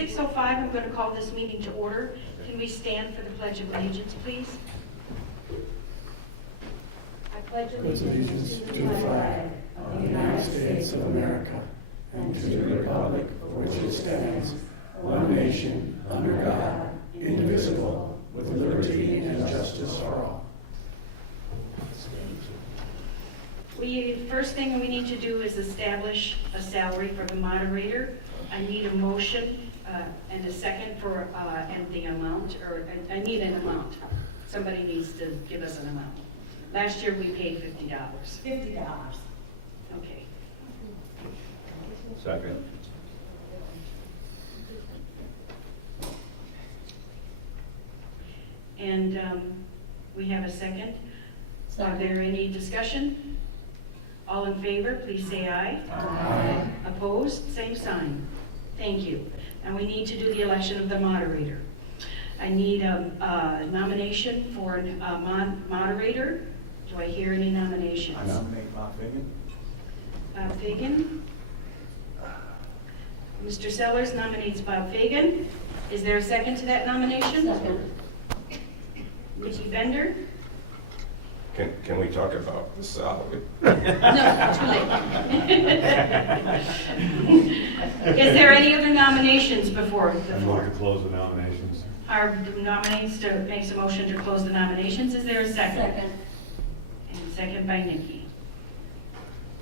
6:05, I'm going to call this meeting to order. Can we stand for the Pledge of Allegiance, please? I pledge allegiance to the flag of the United States of America and to the republic for which it stands, one nation, under God, indivisible, with liberty and justice for all. First thing we need to do is establish a salary for the moderator. I need a motion and a second for and the amount, or I need an amount. Somebody needs to give us an amount. Last year we paid $50. $50. Okay. Second. And we have a second. Are there any discussion? All in favor, please say aye. Aye. Opposed? Same sign. Thank you. And we need to do the election of the moderator. I need a nomination for a moderator. Do I hear any nominations? I nominate Bob Fagan. Bob Fagan. Mr. Sellers nominates Bob Fagan. Is there a second to that nomination? Second. Nikki Bender. Can we talk about the salary? No, too late. Is there any other nominations before the I'd floor? like to close the nominations. Our nominates to makes a motion to close the nominations. Is there a second? Second. And second by Nikki.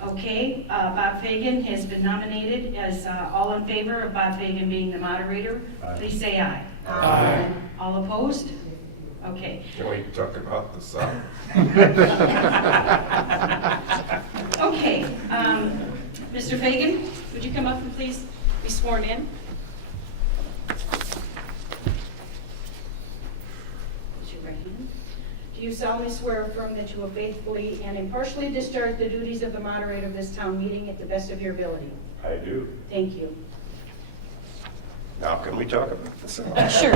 Okay, Bob Fagan has been nominated as all in favor of Bob Fagan being the moderator. Aye. Please say aye. Aye. All opposed? Okay. Can we talk about the salary? Okay, Mr. Fagan, would you come up and please be sworn in? Raise your right hand. Do you solemnly swear or affirm that you will faithfully and impartially discharge the duties of the moderator of this town meeting at the best of your ability? I do. Thank you. Now, can we talk about the salary? Sure.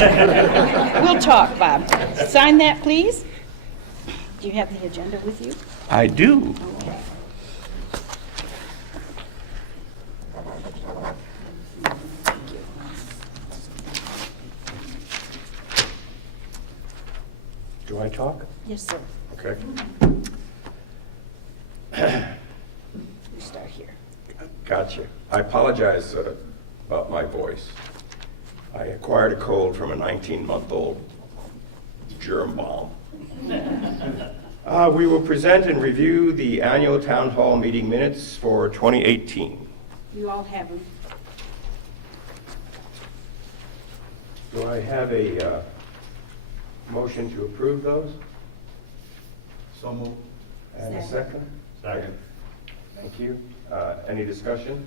We'll talk, Bob. Sign that, please. Do you have the agenda with you? I do. Okay. Do I talk? Yes, sir. Okay. We start here. Gotcha. I apologize about my voice. I acquired a cold from a 19-month-old germ bomb. We will present and review the annual town hall meeting minutes for 2018. You all have them. Do I have a motion to approve those? So moved. And a second? Second. Thank you. Any discussion?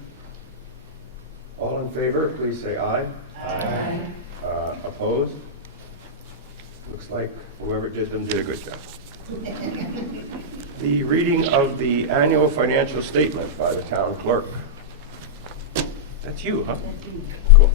All in favor, please say aye. Aye. Opposed? Looks like whoever did them did a good job. The reading of the annual financial statement by the town clerk. That's you, huh? Cool.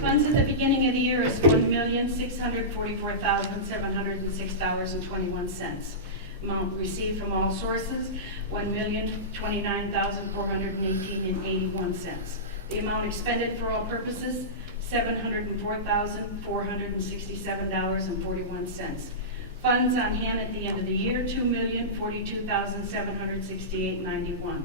Funds at the beginning of the year is $1,644,706.21. Amount received from all sources, $1,029,418.81. The amount expended for all purposes, $704,467.41. Funds on hand at the end of the year, $2,042,768.91.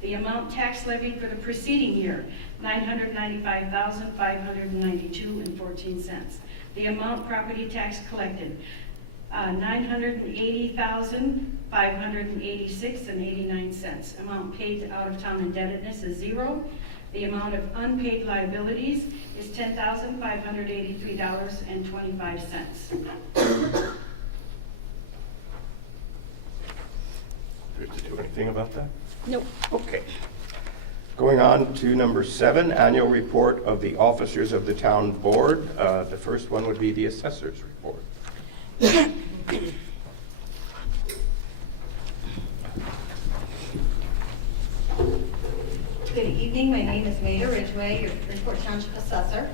The amount tax levied for the preceding year, $995,592.14. The amount property tax collected, $980,586.89. Amount paid out of town indebtedness is $0. The amount of unpaid liabilities is $10,583.25. Do we have to do anything about that? Nope. Okay. Going on to number 7, annual report of the officers of the town board. The first one would be the Assessors Report. Good evening, my name is Maida Ridgway, your Freeport Township Assessor.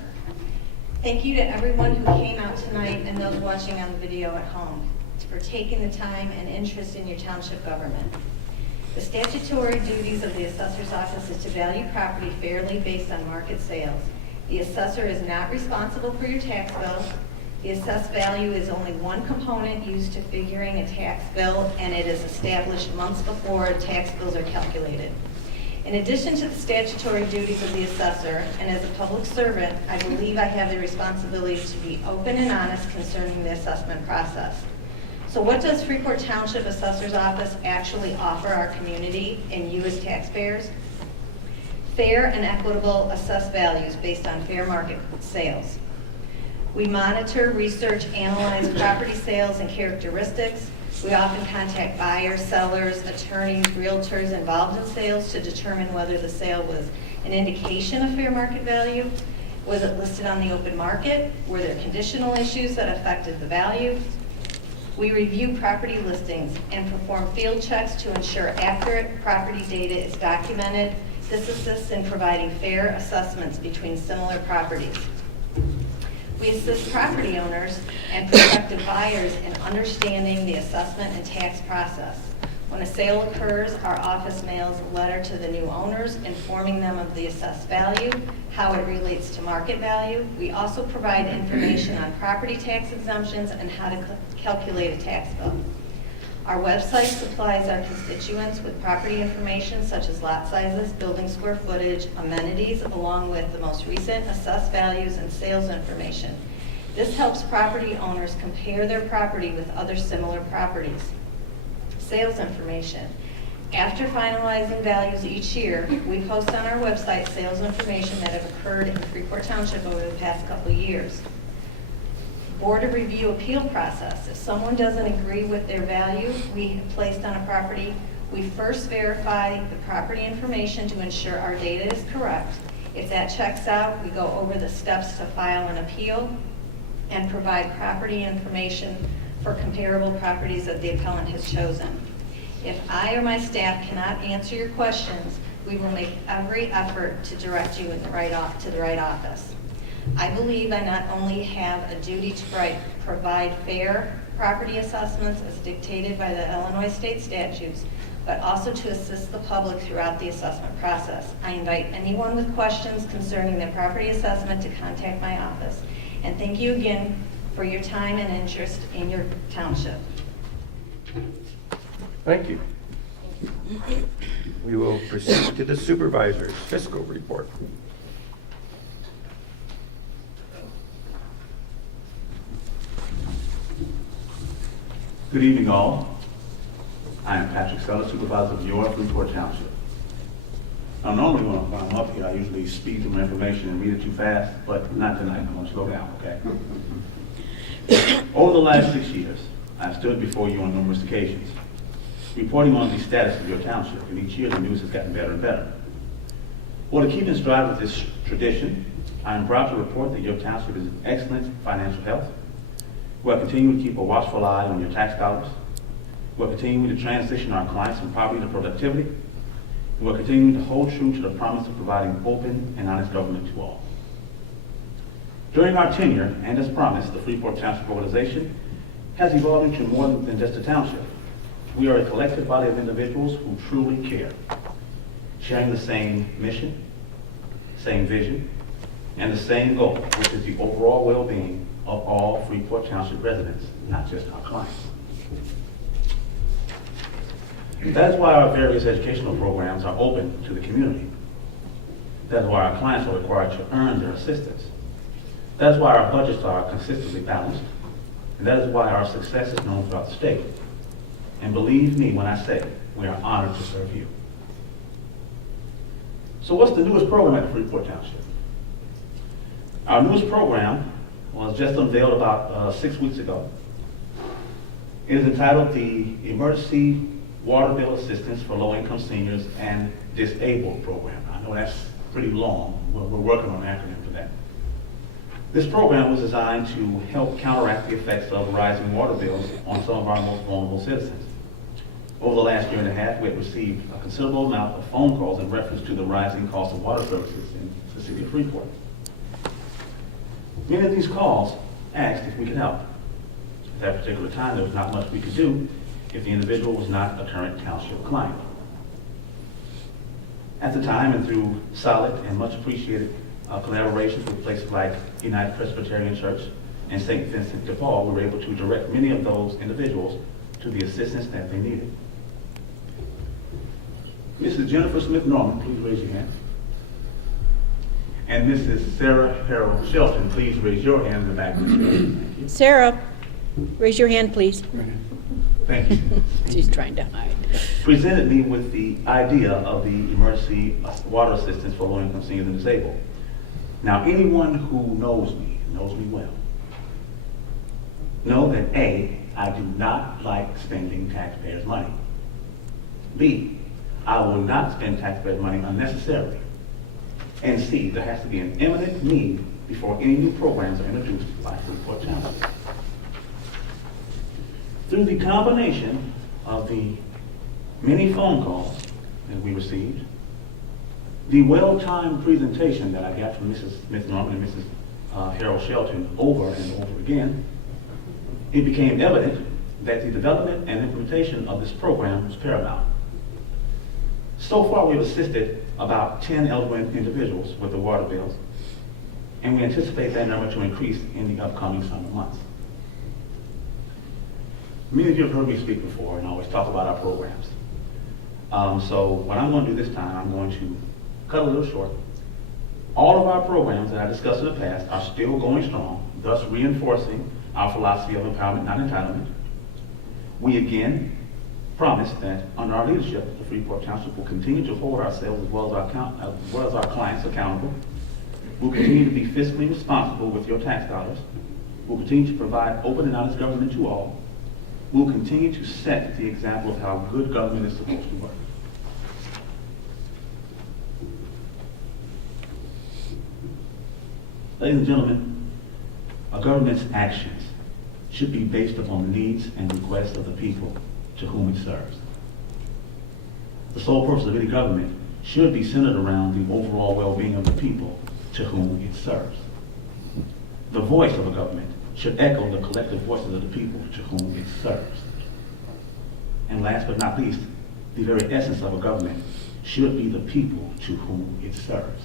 Thank you to everyone who came out tonight and those watching on the video at home for taking the time and interest in your township government. The statutory duties of the assessor's office is to value property fairly based on market sales. The assessor is not responsible for your tax bill. The assessed value is only one component used to figuring a tax bill, and it is established months before tax bills are calculated. In addition to the statutory duties of the assessor, and as a public servant, I believe I have the responsibility to be open and honest concerning the assessment process. So what does Freeport Township Assessor's Office actually offer our community and you as taxpayers? Fair and equitable assessed values based on fair market sales. We monitor, research, analyze property sales and characteristics. We often contact buyers, sellers, attorneys, realtors involved in sales to determine whether the sale was an indication of fair market value. Was it listed on the open market? Were there conditional issues that affected the value? We review property listings and perform field checks to ensure accurate property data is documented. This assists in providing fair assessments between similar properties. We assist property owners and prospective buyers in understanding the assessment and tax process. When a sale occurs, our office mails a letter to the new owners informing them of the assessed value, how it relates to market value. We also provide information on property tax exemptions and how to calculate a tax bill. Our website supplies our constituents with property information such as lot sizes, building square footage, amenities, along with the most recent assessed values and sales information. This helps property owners compare their property with other similar properties. Sales information. After finalizing values each year, we post on our website sales information that have occurred in Freeport Township over the past couple of years. Board of review appeal process. If someone doesn't agree with their value we have placed on a property, we first verify the property information to ensure our data is correct. If that checks out, we go over the steps to file an appeal and provide property information for comparable properties that the appellant has chosen. If I or my staff cannot answer your questions, we will make every effort to direct you in the right to the right office. I believe I not only have a duty to provide fair property assessments as dictated by the Illinois state statutes, but also to assist the public throughout the assessment process. I invite anyone with questions concerning the property assessment to contact my office. And thank you again for your time and interest in your township. Thank you. We will proceed to the Supervisor's Fiscal Report. Good evening, all. I am Patrick Seller, Supervisor of your Freeport Township. Now, normally when I'm up here, I usually speed through my information and read it too fast, but not tonight. I'm going to slow down, okay? Over the last 6 years, I've stood before you on numerous occasions, reporting on the status of your township, and each year the news has gotten better and better. Well, to keep in stride with this tradition, I am proud to report that your township is in excellent financial health. We are continuing to keep a watchful eye on your tax dollars. We are continuing to transition our clients from poverty to productivity. We are continuing to hold true to the promise of providing open and honest government to all. During our tenure, and as promised, the Freeport Township organization has evolved into more than just a township. We are a collective body of individuals who truly care, sharing the same mission, same vision, and the same goal, which is the overall well-being of all Freeport Township residents, not just our clients. That is why our various educational programs are open to the community. That is why our clients are required to earn their assistance. That is why our budgets are consistently balanced. And that is why our success is known throughout the state. And believe me when I say, we are honored to serve you. So what's the newest program at Freeport Township? Our newest program was just unveiled about 6 weeks ago. It is entitled the Emergency Water Bill Assistance for Low-Income Seniors and Disabled Program. I know that's pretty long. We're working on an acronym for that. This program was designed to help counteract the effects of rising water bills on some of our most vulnerable citizens. Over the last year and a half, we have received a considerable amount of phone calls in reference to the rising cost of water services in the city of Freeport. Many of these calls asked if we could help. At that particular time, there was not much we could do if the individual was not a current township client. At the time, and through solid and much appreciated collaborations with places like United Presbyterian Church and St. Vincent de Paul, we were able to direct many of those individuals to the assistance that they needed. Mrs. Jennifer Smith Norman, please raise your hand. And Mrs. Sarah Harold Shelton, please raise your hand in the back. Thank you. Sarah, raise your hand, please. Thank you. She's trying to hide. Presented me with the idea of the emergency water assistance for low-income seniors and disabled. Now, anyone who knows me well, know that A, I do not like spending taxpayers' money. B, I will not spend taxpayers' money unnecessarily. And C, there has to be an imminent need before any new programs are introduced by Freeport Township. Through the combination of the many phone calls that we received, the well-timed presentation that I got from Mrs. Smith Norman and Mrs. Harold Shelton over and over again, it became evident that the development and implementation of this program was paramount. So far, we've assisted about 10 elderly individuals with the water bills, and we anticipate that number to increase in the upcoming summer months. Many of you have heard me speak before, and I always talk about our programs. So what I'm going to do this time, I'm going to cut a little short. All of our programs that I discussed in the past are still going strong, thus reinforcing our philosophy of empowerment, not entitlement. We again promise that under our leadership, the Freeport Township will continue to hold ourselves as well as our clients accountable. We'll continue to be fiscally responsible with your tax dollars. We'll continue to provide open and honest government to all. We'll continue to set the example of how good government is supposed to work. Ladies and gentlemen, a government's actions should be based upon the needs and requests of the people to whom it serves. The sole purpose of any government should be centered around the overall well-being of the people to whom it serves. The voice of a government should echo the collective voices of the people to whom it serves. And last but not least, the very essence of a government should be the people to whom it serves.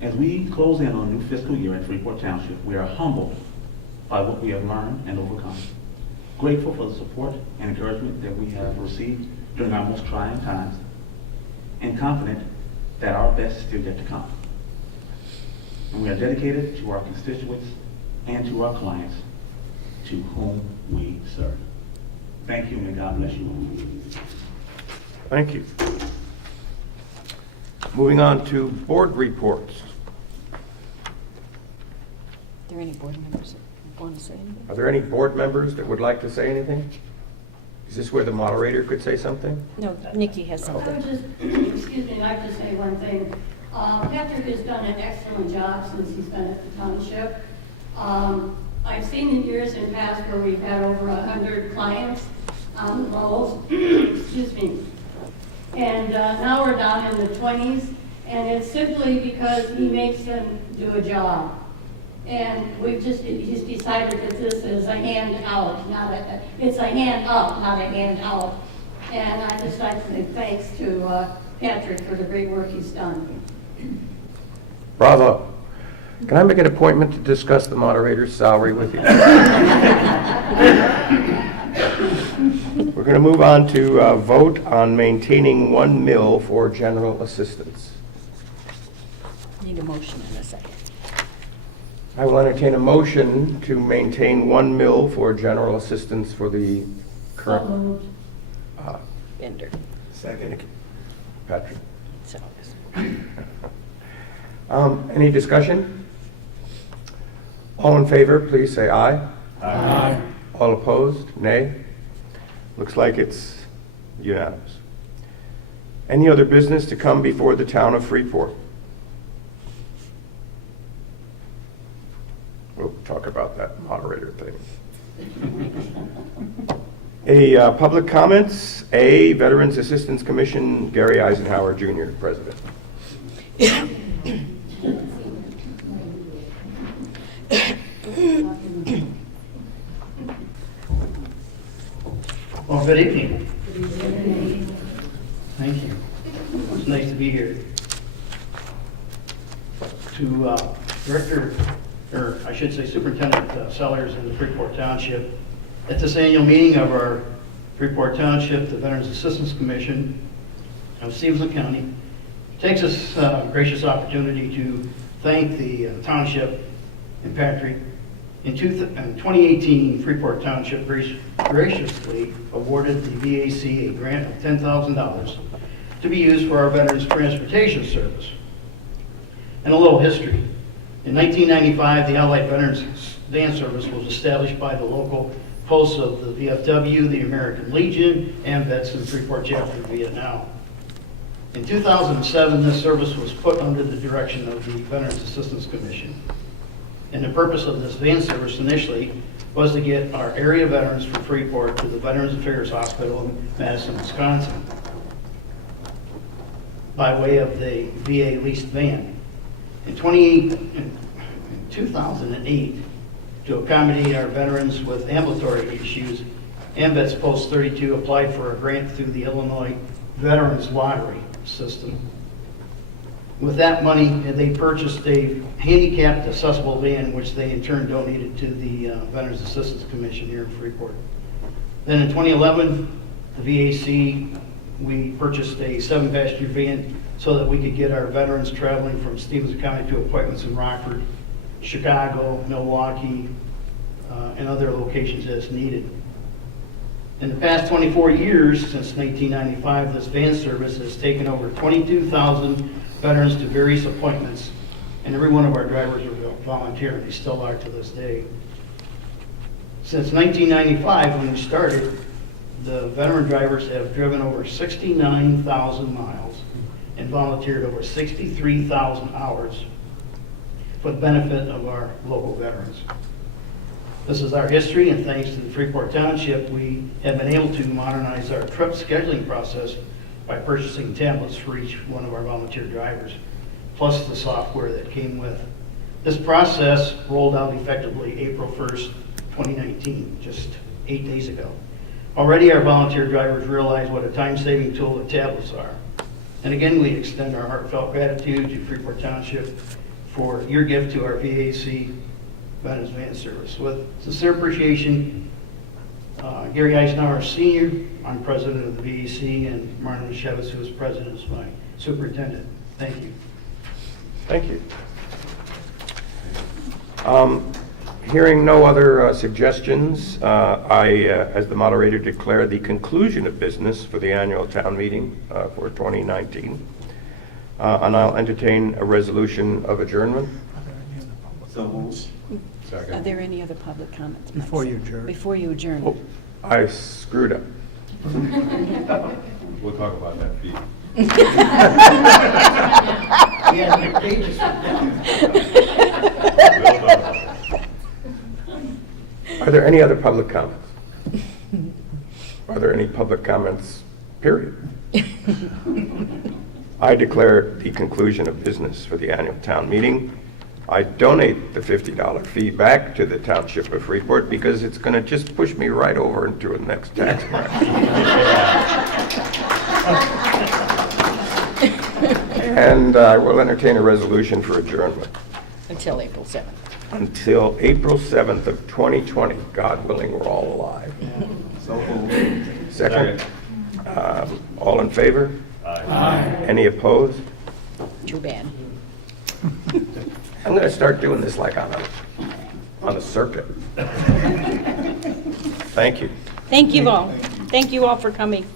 As we close in on a new fiscal year at Freeport Township, we are humbled by what we have learned and overcome. Grateful for the support and encouragement that we have received during our most trying times, and confident that our best is still yet to come. And we are dedicated to our constituents and to our clients to whom we serve. Thank you, and may God bless you all. Thank you. Moving on to board reports. Are there any board members that want to say anything? Are there any board members that would like to say anything? Is this where the moderator could say something? No, Nikki has I would something. just, excuse me, I'd like to say one thing. Patrick has done an excellent job since he's been at the township. I've seen in years in past where we've had over 100 clients on the rolls, excuse me. And now we're down in the 20s, and it's simply because he makes them do a job. And he's decided that this is a hand out, it's a hand up, not a hand out. And I just like to say thanks to Patrick for the great work he's done. Bravo. Can I make an appointment to discuss the moderator's salary with you? We're going to move on to vote on maintaining 1 mil for general assistance. Need a motion in a second. I will entertain a motion to maintain 1 mil for general assistance for the So current. moved. Bender. Second. Patrick. So, Any discussion? All in favor, please say aye. Aye. All opposed, nay. Looks like it's unanimous. Any other business to come before the town of Freeport? We'll talk about that moderator thing. Public comments. Veterans Assistance Commission, Gary Eisenhower Jr., President. Well, good evening. Thank you. be here. To Director, or I should say Superintendent Sellers in the Freeport Township, at this annual meeting of our Freeport Township, the Veterans Assistance Commission of Stevenson County, takes this gracious opportunity to thank the township and Patrick. In 2018, Freeport Township graciously awarded the VAC a grant of $10,000 to be used for our Veterans Transportation Service. And a little history. In 1995, the Allied Veterans Van Service was established by the local posts of the VFW, the American Legion, and vets in the Freeport Chapter of Vietnam. In 2007, this service was put under the direction of the Veterans Assistance Commission. And the purpose of this van service initially was to get our area veterans from Freeport to the Veterans Affairs Hospital in Madison, Wisconsin, by way of the VA leased van. In 2008, to accommodate our veterans with ambulatory issues, AMVETS Post 32 applied for a grant through the Illinois Veterans Lottery System. With that money, they purchased a handicapped accessible van, which they in turn donated to the Veterans Assistance Commission here in Freeport. Then in 2011, the VAC, we purchased a 7-passenger van so that we could get our veterans traveling from Stevenson County to appointments in Rockford, Chicago, Milwaukee, and other locations as needed. In the past 24 years, since 1995, this van service has taken over 22,000 veterans to various appointments, and every one of our drivers are volunteer, and they still are to this day. Since 1995, when we started, the veteran drivers have driven over 69,000 miles and volunteered over 63,000 hours for the benefit of our local veterans. This is our history, and thanks to the Freeport Township, we have been able to modernize our trip scheduling process by purchasing tablets for each one of our volunteer drivers, plus the software that came with. This process rolled out effectively April 1st, 2019, just 8 days ago. Already our volunteer drivers realize what a time-saving tool the tablets are. And again, we extend our heartfelt gratitude to Freeport Township for your gift to our VAC Veterans Van Service. With sincere appreciation, Gary Eisenhower Sr., I'm president of the VAC, and Martin Leshevitz, who is president, is my superintendent. Thank you. Thank you. Hearing no other suggestions, I, as the moderator, declare the conclusion of business for the annual town meeting for 2019. And I'll entertain a resolution of adjournment. So moved. Are there any other public comments? Before you adjourn. Before you adjourn. Oh, I screwed up. We'll talk about that fee. Yeah, the pages. We'll talk about that. Are there any other public comments? Are there any public comments, period? I declare the conclusion of business for the annual town meeting. I donate the $50 fee back to the Township of Freeport because it's going to just push me right over into the next tax bracket. And I will entertain a resolution for adjournment Until April 7th. until April 7th of 2020. God willing, we're all alive. So moved. Second. All in favor? Aye. Any opposed? Too bad. I'm going to start doing this like on a circuit. Thank you. Thank you all. Thank you all for coming.